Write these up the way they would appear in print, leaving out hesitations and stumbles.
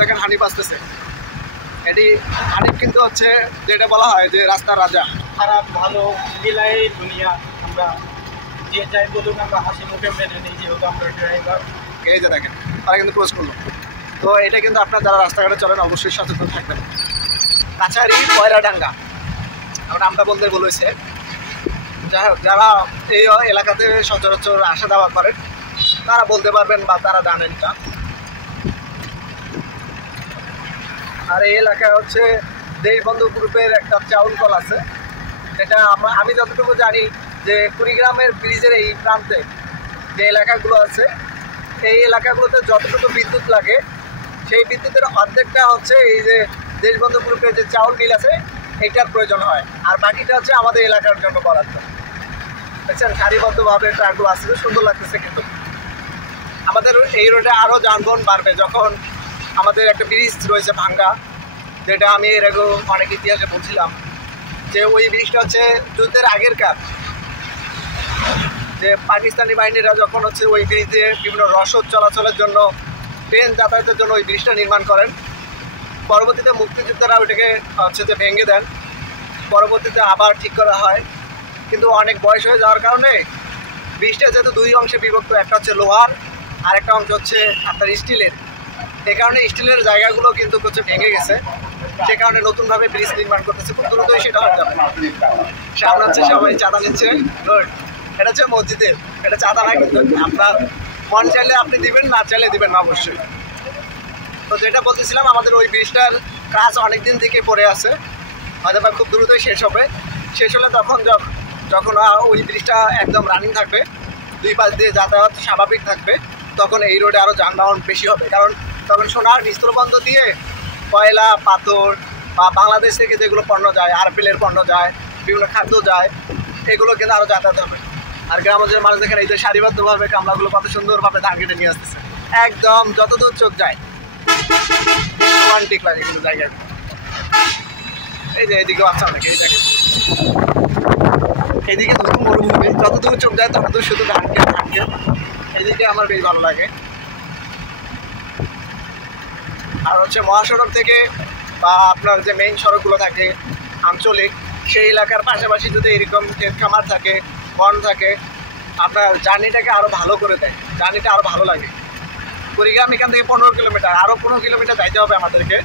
দেখেন হানিফ আসতেছে। এটি হানিফ কিন্তু হচ্ছে যেটা বলা হয় যে রাস্তার রাজা। খারাপ ভালো মিলাই দুনিয়া, আমরা যে যাই বলুন আমরা হাসি মুখে মেনে নিই, যেহেতু আমরা ড্রাইভার। এই যে দেখেন তারা কিন্তু ক্রস করলো। তো এটা কিন্তু আপনার যারা রাস্তাঘাটে চলেন অবশ্যই সচেতন থাকবেন। কাছারি পয়রাডাঙ্গা আমার নামটা বলতে বলেছে। যাই হোক, যারা এই এলাকাতে সচরাচর আসা যাওয়া করেন তারা বলতে পারবেন বা তারা জানেন না। আর এই এলাকায় হচ্ছে দেশবন্ধু গ্রুপের একটা চাউল কল আছে, যেটা আমি যতটুকু জানি যে কুড়িগ্রামের ব্রিজের এই প্রান্তে যে এলাকাগুলো আছে এই এলাকাগুলোতে যতটুকু বিদ্যুৎ লাগে সেই বিদ্যুতের অর্ধেকটা হচ্ছে এই যে দেশবন্ধু গ্রুপের যে চাউল মিল আছে এইটার প্রয়োজন হয়, আর বাকিটা হচ্ছে আমাদের এলাকার জন্য বরাদ্দ। দেখছেন সারিবদ্ধভাবে ট্রাকগুলো আসছে, সুন্দর লাগতেছে। কিন্তু আমাদের এই রোডে আরও যানবাহন বাড়বে যখন আমাদের একটা ব্রিজ রয়েছে ভাঙ্গা, যেটা আমি এর আগে অনেক ইতিহাসে বলছিলাম যে ওই ব্রিজটা হচ্ছে যুদ্ধের আগের কাজ, যে পাকিস্তানি বাহিনীরা যখন হচ্ছে ওই ব্রিজে বিভিন্ন রসদ চলাচলের জন্য ট্রেন যাতায়াতের জন্য ওই ব্রিজটা নির্মাণ করেন। পরবর্তীতে মুক্তিযোদ্ধারা ওইটাকে হচ্ছে যে ভেঙে দেন, পরবর্তীতে আবার ঠিক করা হয়। কিন্তু অনেক বয়স হয়ে যাওয়ার কারণে ব্রিজটা যেহেতু দুই অংশে বিভক্ত, একটা হচ্ছে লোহার আর একটা অংশ হচ্ছে আপনার স্টিলের, এই কারণে স্টিলের জায়গাগুলো কিন্তু হচ্ছে ভেঙে গেছে। সে কারণে নতুনভাবে ব্রিজ নির্মাণ করতেছে, খুব দ্রুতই সেটা হয়ে যাবে। সামনে হচ্ছে সবাই চাঁদা নিচ্ছে। এটা হচ্ছে মসজিদের, এটা চাঁদা না, কিন্তু আপনার মন চাইলে আপনি দিবেন, না চাইলে দিবেন না অবশ্যই। তো যেটা বলতেছিলাম, আমাদের ওই ব্রিজটার কাজ অনেক দিন থেকে পড়ে আছে, হয়তো বা খুব দ্রুতই শেষ হবে। শেষ হলে যখন ওই ব্রিজটা একদম রানিং থাকবে, দুই পাশ দিয়ে যাতায়াত স্বাভাবিক থাকবে, তখন এই রোডে আরও যানবাহন বেশি হবে। কারণ তখন সোনার স্থলবন্ধ দিয়ে কয়লা, পাথর বা বাংলাদেশ থেকে যেগুলো পণ্য যায়, আরপিএলের পণ্য যায়, বিভিন্ন খাদ্য যায়, এগুলো কিন্তু আরও যাতায়াত হবে। আর গ্রামের মানুষ দেখেন এই যে সারিবদ্ধভাবে কামলাগুলো কত সুন্দরভাবে ধান কেটে নিয়ে আসতেছে, একদম যতদূর চোখ যায় রোমান্টিক লাগে কিন্তু জায়গায়। এই যে এদিকেও আছে অনেকে, এই দেখেন এদিকে শুধু মরুভূমি, যতদূর চোখ যায় ততদূর শুধু ধান খেয়ে। এদিকে আমার বেশ ভালো লাগে। আর হচ্ছে মহাসড়ক থেকে বা আপনার যে মেইন সড়কগুলো থাকে আঞ্চলিক, সেই এলাকার পাশাপাশি যদি এরকম ক্ষেত খামার থাকে, বন থাকে, আপনার জার্নিটাকে আরও ভালো করে দেয়, জার্নিটা আরও ভালো লাগে। কুড়িগ্রাম এখান থেকে 15 কিলোমিটার, আরও 15 কিলোমিটার যাইতে হবে আমাদেরকে।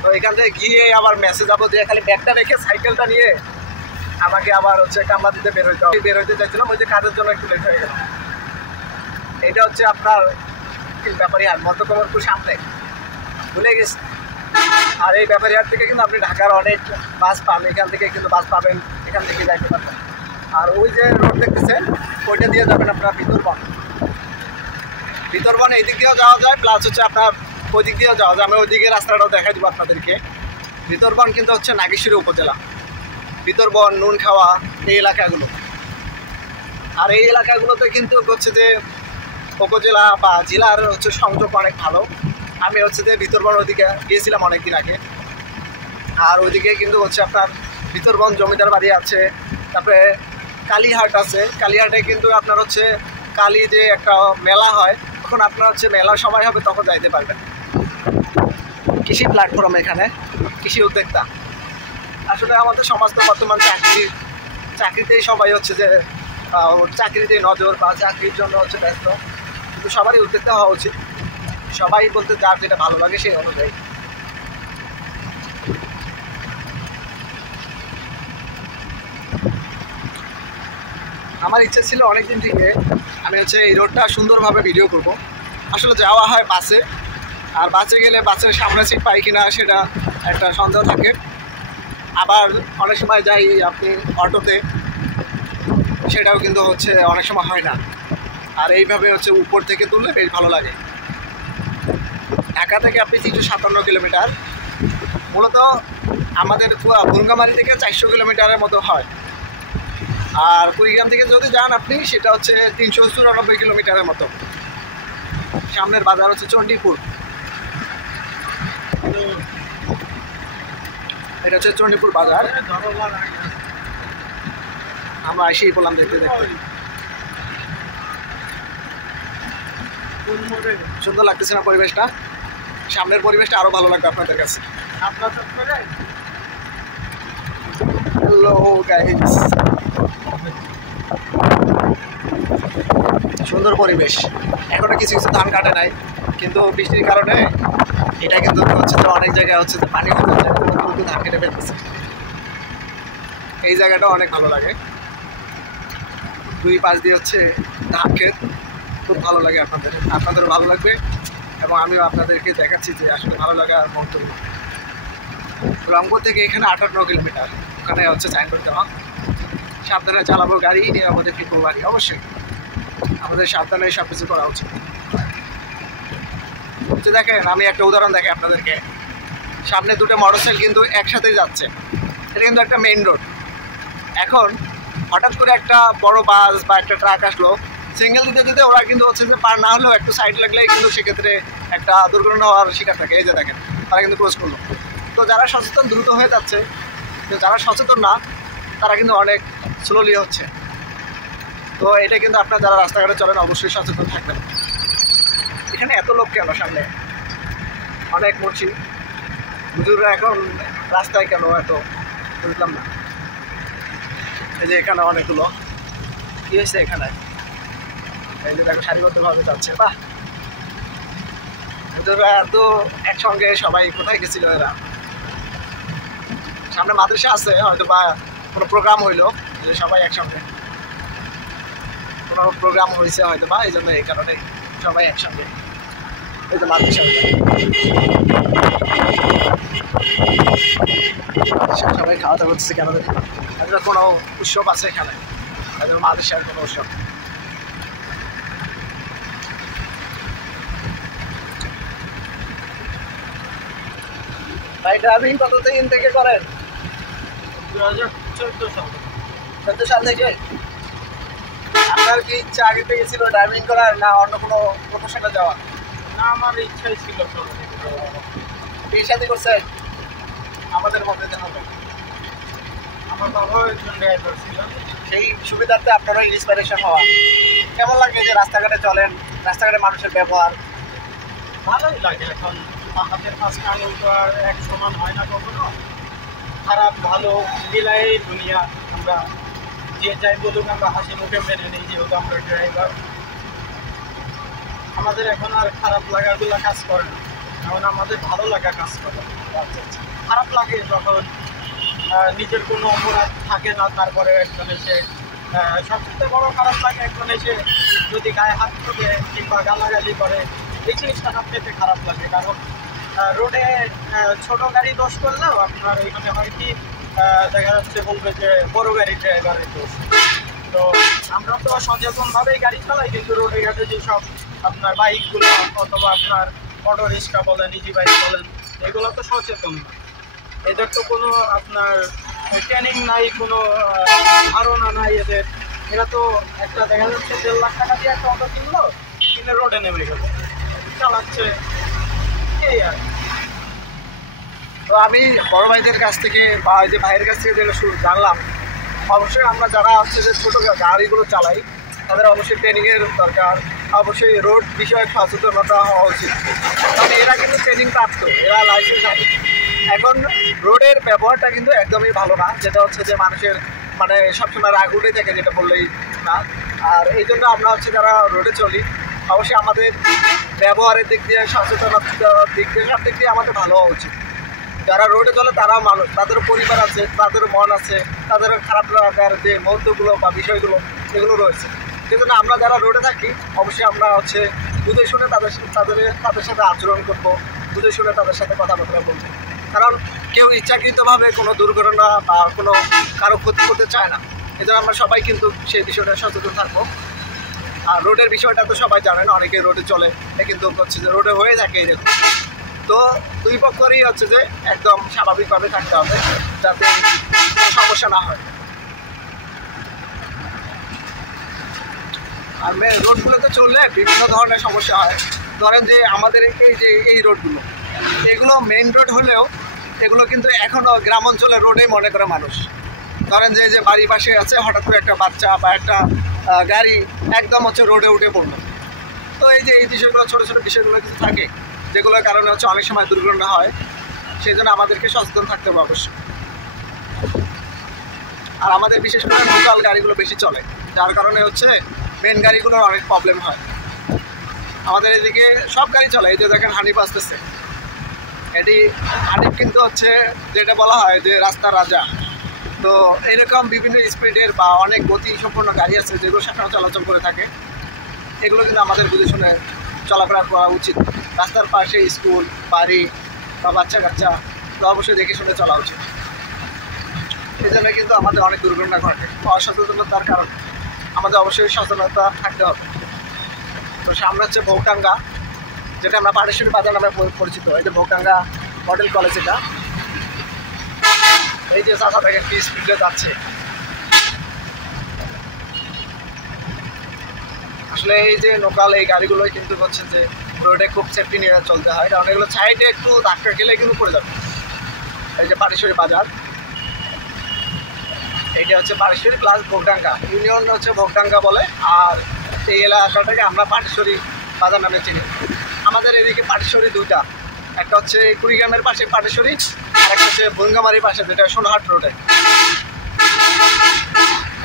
তো এখান থেকে গিয়ে আবার মেসেজ যাবো যে খালি ব্যাগটা রেখে সাইকেলটা নিয়ে আমাকে আবার হচ্ছে কামলা দিতে বেরোতে চাইছিলাম, ওই যে কাজের জন্য একটু লেট হয়ে গেল। এটা হচ্ছে আপনার ব্যাপারীহাট, মধ্যকমরপুর সামনে, ভুলে গেছি। আর এই ব্যাপারীহাট থেকে কিন্তু আপনি ঢাকার অনেক বাস পান, এখান থেকে কিন্তু বাস পাবেন, এখান থেকে যাইতে পারবেন। আর ওই যে রোড দেখতেছেন ওইটা দিয়ে যাবেন আপনার ভিতরবন এই দিক দিয়েও যাওয়া যায়, প্লাস হচ্ছে আপনার ওই দিক দিয়েও যাওয়া যায়। আমি ওই দিকে রাস্তাটাও দেখাই দেবো আপনাদেরকে। ভিতরবন কিন্তু হচ্ছে নাগেশ্বরী উপজেলা, ভিতরবন, নুনখাওয়া, এই এলাকাগুলো। আর এই এলাকাগুলোতে কিন্তু হচ্ছে যে উপজেলা বা জেলার হচ্ছে সংযোগ অনেক ভালো। আমি হচ্ছে যে ভিতরবন ওইদিকে গিয়েছিলাম অনেকদিন আগে। আর ওইদিকে কিন্তু হচ্ছে আপনার ভিতরবন জমিদার বাড়ি আছে, তারপরে কালীহাট আছে। কালীহাটে কিন্তু আপনার হচ্ছে কালী যে একটা মেলা হয়, তখন আপনার হচ্ছে মেলার সময় হবে, তখন যাইতে পারবেন। কৃষি প্ল্যাটফর্ম, এখানে কৃষি উদ্যোক্তা। আসলে আমাদের সমাজ তো বর্তমান চাকরিতেই সবাই হচ্ছে যে চাকরিতেই নজর বা চাকরির জন্য হচ্ছে ব্যস্ত, কিন্তু সবারই উদ্যোক্তা হওয়া উচিত। সবাই বলতে যার যেটা ভালো লাগে সেই অনুযায়ী। আমার ইচ্ছা ছিল অনেকদিন থেকে আমি হচ্ছে এই রোডটা সুন্দরভাবে ভিডিও করব। আসলে যাওয়া হয় বাসে, আর বাসে গেলে বাসের সামনে সিট পাই কিনা সেটা একটা সন্দেহ থাকে। আবার অনেক সময় যাই আপনি অটোতে, সেটাও কিন্তু হচ্ছে অনেক সময় হয় না। আর এইভাবে হচ্ছে উপর থেকে তুললে বেশ ভালো লাগে। ঢাকা থেকে আপনি 357 কিলোমিটার, মূলত আমাদের ভুরুঙ্গামারি থেকে 400 কিলোমিটারের মতো হয়। আর কুড়িগ্রাম থেকে যদি যান আপনি, সেটা হচ্ছে 394 কিলোমিটারের মতো। সামনের বাজার হচ্ছে চণ্ডীপুর, এটা হচ্ছে চণ্ডীপুর বাজার। আমরা এসেই বললাম দেখতে দেখতে, সুন্দর লাগতেছে না পরিবেশটা? সামনের পরিবেশটা আরও ভালো লাগবে আপনাদের কাছে। আপনার চত্বরে হ্যালো গাইস, সুন্দর পরিবেশ। এখনো কিছু কিছু ধান কাটে নাই, কিন্তু বৃষ্টির কারণে এটা কিন্তু হচ্ছে যে অনেক জায়গায় হচ্ছে যে পানি হতে যায়, কিন্তু ধান কেটে ফেলতেছে। এই জায়গাটা অনেক ভালো লাগে, দুই পাশ দিয়ে হচ্ছে ধান ক্ষেত, খুব ভালো লাগে। আপনাদের ভালো লাগবে এবং আমিও আপনাদেরকে দেখাচ্ছি যে আসলে ভালো লাগার মন্তব্য। রংপুর থেকে এখানে 58 কিলোমিটার, ওখানে হচ্ছে সাইনবোর্ড দেওয়া, সাবধানে চালাবো গাড়ি, আমাদের ফিরবো গাড়ি। অবশ্যই আমাদের সাবধানে সব কিছু করা উচিত। যে দেখেন, আমি একটা উদাহরণ দেখাই আপনাদেরকে। সামনে দুটো মোটরসাইকেল কিন্তু একসাথেই যাচ্ছে, এটা কিন্তু একটা মেইন রোড। এখন হঠাৎ করে একটা বড় বাস বা একটা ট্রাক আসলো, সিঙ্গেল দিতে দিতে ওরা কিন্তু হচ্ছে যে পার না হলেও একটু সাইড লাগলেই কিন্তু সেক্ষেত্রে একটা দুর্ঘটনা হওয়ার শিকার থাকে। এই যে দেখেন, তারা কিন্তু ক্রস করলো। তো যারা সচেতন দ্রুত হয়ে যাচ্ছে, তো যারা সচেতন না তারা কিন্তু অনেক স্লোলি হচ্ছে। তো এটা কিন্তু আপনার যারা রাস্তাঘাটে চলেন অবশ্যই সচেতন থাকবেন। এখানে এত লোক কেন? সামনে অনেক মুন্সি হুজুররা এখন রাস্তায় কেন এত, বুঝলাম না। এই যে এখানে অনেকগুলো কি হয়েছে এখানে, এই যে দেখো সারিবদ্ধভাবে যাচ্ছে। বাহ, হুজুররা তো একসঙ্গে সবাই কোথায় গেছিল এরা? সামনে মাদ্রাসা আছে হয়তো, বা কোনো প্রোগ্রাম হইলো, সবাই একসঙ্গে কোনো প্রোগ্রাম হয়েছে হয়তো, বা এই জন্য এই কারণে সবাই একসঙ্গে। এই যে মাদ্রাসা, সবাই খাওয়া দাওয়া করতেছে কেন দেখি, কোনো উৎসব আছে এখানে, মাদ্রাসার কোনো উৎসব। ভাই ড্রাইভিং কতদিন থেকে করেন? 2014 সাল থেকে। আপনার কি ইচ্ছা আগে থেকে ছিল ড্রাইভিং করার, না অন্য কোনো প্রফেশনে যাওয়া? না, আমার ইচ্ছাই ছিল। বিয়ে শাদী করছেন? আমাদের মধ্যে হবে। আমার বাবাও একজন ড্রাইভার ছিলেন, সেই সুবিধার্থে আপনারও ইন্সপিরেশন হওয়া। কেমন লাগে যে রাস্তাঘাটে চলেন, রাস্তাঘাটে মানুষের ব্যবহার? ভালোই লাগে। এখন হাতের পাঁচটা আঙুল তো আর এক সমান হয় না কখনো, খারাপ ভালো মিলাই দুনিয়া। আমরা যে যাই বলুক আমরা হাসি মুখে মেনে নিই, যেহেতু আমরা ড্রাইভার। আমাদের এখন আর খারাপ লাগাগুলো কাজ করে না, এখন আমাদের ভালো লাগা কাজ করে। খারাপ লাগে যখন নিজের কোনো অপরাধ থাকে না, তারপরে একজন এসে, সবচেয়ে বড় খারাপ লাগে একজন এসে যদি গায়ে হাত তুলে কিংবা গালাগালি করে, এই জিনিসটা হাত পেতে খারাপ লাগে। কারণ রোডে ছোট গাড়ি দোষ করলেও আপনার এখানে হয় কি, দেখা যাচ্ছে বলবে যে বড় গাড়ি ড্রাইভারের দোষ। তো আমরা তো সচেতনভাবেই গাড়ি চালাই, কিন্তু রোডে ঘাটে যেসব আপনার বাইকগুলো অথবা আপনার অটো রিক্সা বলেন, ইজি বাইক বলেন, এগুলো তো সচেতন না। এদের তো কোনো আপনার ট্রেনিং নাই, কোনো ধারণা নাই এদের। এরা তো একটা দেখা যাচ্ছে 1.5 লাখ টাকা দিয়ে একটা অটো কিনলো, কিনে রোডে নেমে গেল, চালাচ্ছে, এই আর। তো আমি বড় ভাইদের কাছ থেকে বা যে ভাইয়ের কাছ থেকে যেটা জানলাম, অবশ্যই আমরা যারা হচ্ছে যে ছোটো গাড়িগুলো চালাই তাদের অবশ্যই ট্রেনিংয়ের দরকার, অবশ্যই রোড বিষয়ক সচেতনতা হওয়া উচিত। কারণ এরা কিন্তু ট্রেনিং প্রাপ্ত, এরা লাইসেন্স আছে। এখন রোডের ব্যবহারটা কিন্তু একদমই ভালো না, যেটা হচ্ছে যে মানুষের মানে সবসময় রাগ উঠে থাকে, যেটা বললেই না। আর এই জন্য আমরা হচ্ছে যারা রোডে চলি অবশ্যই আমাদের ব্যবহারের দিক দিয়ে, সচেতনতার দিক দিয়ে, সব দিক দিয়ে আমাদের ভালো হওয়া উচিত। যারা রোডে চলে তারাও মানুষ, তাদেরও পরিবার আছে, তাদেরও মন আছে, তাদেরও খারাপ লাগার যে মুহূর্তগুলো বা বিষয়গুলো এগুলো রয়েছে। সেই জন্য আমরা যারা রোডে থাকি অবশ্যই আমরা হচ্ছে বুঝে শুনে তাদের সাথে আচরণ করবো, বুঝে শুনে তাদের সাথে কথাবার্তা বলবো। কারণ কেউ ইচ্ছাকৃতভাবে কোনো দুর্ঘটনা বা কোনো কারো ক্ষতি করতে চায় না। এই জন্য আমরা সবাই কিন্তু সেই বিষয়টা সচেতন থাকবো। আর রোডের বিষয়টা তো সবাই জানেন, অনেকে রোডে চলে, কিন্তু হচ্ছে যে রোডে হয়ে থাকে এরকম। তো দুই পক্ষেরই হচ্ছে যে একদম স্বাভাবিকভাবে থাকতে হবে, যাতে কোনো সমস্যা না হয়। আর রোডগুলোতে চললে বিভিন্ন ধরনের সমস্যা হয়। ধরেন যে আমাদের এই রোডগুলো, এগুলো মেইন রোড হলেও এগুলো কিন্তু এখনও গ্রাম অঞ্চলে রোডে মনে করে মানুষ। ধরেন যে বাড়ির পাশে আছে, হঠাৎ করে একটা বাচ্চা বা একটা গাড়ি একদম হচ্ছে রোডে উঠে পড়লো। তো এই যে এই বিষয়গুলো, ছোটো ছোটো বিষয়গুলো কিন্তু থাকে। যেগুলোর কারণে হচ্ছে অনেক সময় দুর্ঘটনা হয়। সেই জন্য আমাদেরকে সচেতন থাকতে হবে অবশ্যই। আর আমাদের বিশেষ করে লোকাল গাড়িগুলো বেশি চলে, যার কারণে হচ্ছে মেন গাড়িগুলোর অনেক প্রবলেম হয়। আমাদের এদিকে সব গাড়ি চলে, এই যে দেখেন হানিফ আসতেছে, এটি হানিফ কিন্তু হচ্ছে যেটা বলা হয় যে রাস্তার রাজা। তো এরকম বিভিন্ন স্পিডের বা অনেক গতি সম্পন্ন গাড়ি আছে যেগুলো সেখানে চলাচল করে থাকে, এগুলো কিন্তু আমাদের বুঝে শুনে চলাফেরা করা উচিত। রাস্তার পাশে স্কুল, বাড়ি বা বাচ্চা কাচ্চা, তো অবশ্যই দেখে শুনে চলা উচিত। এই জন্য কিন্তু আমাদের অনেক দুর্ঘটনা ঘটে অসচেতনতার কারণে। আমাদের অবশ্যই সচেতনতা থাকতে হবে। তো সামনে হচ্ছে ভোগটাঙ্গা, যেটা আমরা পাটেশ্বরী বাজার নামে পরিচিত। এই যে ভোগটাঙ্গা মডেল কলেজ, এটা এই যে চাচা দেখেন কি স্পিডে যাচ্ছে। আসলে এই যে লোকাল এই গাড়িগুলোই কিন্তু হচ্ছে যে রোডে খুব সেফটি নিয়ে চলতে হয়, কারণ এগুলো সাইডে একটু ধাক্কা খেলে কিন্তু পড়ে যাবে। এই যে পাটেশ্বরী বাজার, এইটা হচ্ছে পাটেশ্বরী প্লাস ভোগটাঙ্গা ইউনিয়ন হচ্ছে ভোগটাঙ্গা বলে, আর এই এলাকাটাকে আমরা পাটেশ্বরী বাজার নামে চিনি। আমাদের এদিকে পাটেশ্বরী দুইটা, একটা হচ্ছে কুড়িগ্রামের পাশে পাটেশ্বরী, আর একটা হচ্ছে ভুঙ্গামারির পাশে, যেটা সোনাহাট রোডে।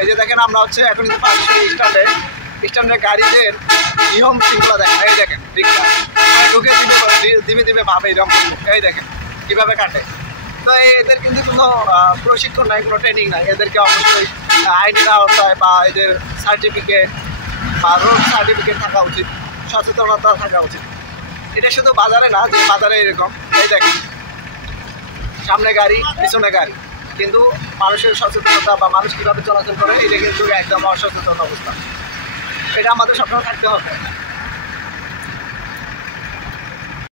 এই যে দেখেন আমরা হচ্ছে এখন কিন্তু পাটেশ্বরী স্ট্যান্ডে গাড়িদের নিয়ম শৃঙ্খলা দেখেন। এই দেখেন রিক্সা ঢুকে দিবে দিবে ভাবে এরকম, এই দেখেন কীভাবে কাটে। তো এদের কিন্তু কোনো প্রশিক্ষণ নাই, কোনো ট্রেনিং নাই। এদেরকে অবশ্যই আইনের আওতায় বা এদের সার্টিফিকেট বা রোড সার্টিফিকেট থাকা উচিত, সচেতনতা থাকা উচিত। এটা শুধু বাজারে না, যে বাজারে এরকম এই দেখেন সামনে গাড়ি পিছনে গাড়ি, কিন্তু মানুষের সচেতনতা বা মানুষ কীভাবে চলাচল করে এটা কিন্তু একদম অসচেতন অবস্থা। এটা আমাদের সবসময় থাকতে হবে।